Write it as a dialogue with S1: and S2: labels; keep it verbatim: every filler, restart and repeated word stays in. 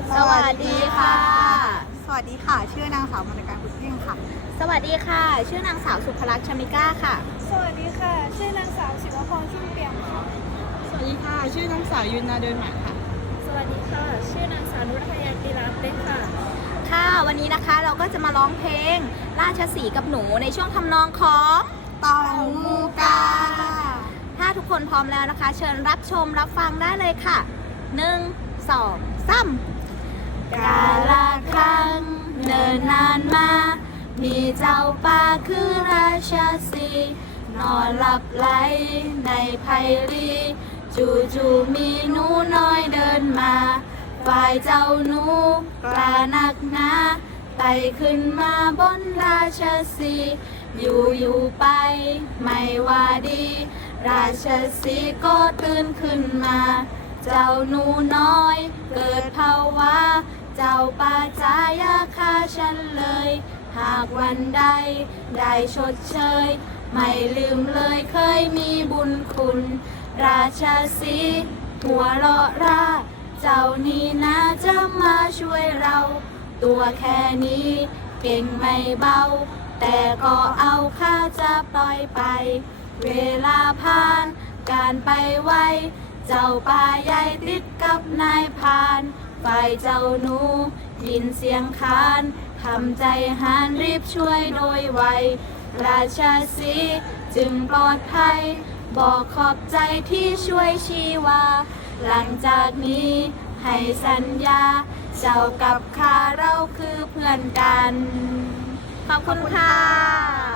S1: สวัสดีค่ะ
S2: สวัสดีค่ะ ชื่อนางสาวมนการพุทธเพ่งค่ะ
S1: สวัสดีค่ะ ชื่อนางสาวสุภลักษณ์ชมิก้าค่ะ
S3: สวัสดีค่ะ ชื่อนางสาวศิวพรชุ่มเปี่ยมค่ะ
S4: สวัสดีค่ะ ชื่อนางสาวยุนนาเดินหมาค่ะ
S3: สวัสดีค่ะ ชื่อนางสาวนุชยาติรัตน์เล็กค่ะ
S1: ค่ะ วันนี้นะคะเราก็จะมาร้องเพลง ราชสีห์กับหนูในช่วงทำนองของ
S2: เต่างูกา
S1: ถ้าทุกคนพร้อมแล้วนะคะ เชิญรับชมรับฟังได้เลยค่ะหนึ่งสองสามกาละครั้งเนินนานมา มีเจ้าป่าคือราชสีห์นอนหลับไหลในไพรีจู่จู่ๆมีหนูน้อยเดินมา ฝ่ายเจ้าหนูกล้านักหนาไต่ขึ้นมาบนราชสีห์อยู่อยู่ไปไม่ว่าดี ราชสีห์ก็ตื่นขึ้นมา เจ้าหนูน้อยเกิดภาวะ เจ้าป่าจาอยาฆ่าฉันเลย หากวันใดได้ชดเชย ไม่ลืมเลยเคยมีบุญคุณ ราชสีห์หัวเราะรา เจ้านี่นะจะมาช่วยเรา ตัวแค่นี้เก่งไม่เบา แต่ก็เอาข้าจะปล่อยไป เวลาผ่านการไปไว เจ้าป่าใหญ่ติดกับนายพราน ฝ่ายเจ้าหนูยินเสียงครานทำใจหานรีบช่วยโดยไว ราชสีห์จึงปลอดภัย บอกขอบใจที่ช่วยชีวา หลังจากนี้ให้สัญญา เจ้ากับข้าเราคือเพื่อนกัน ขอบคุณค่ะ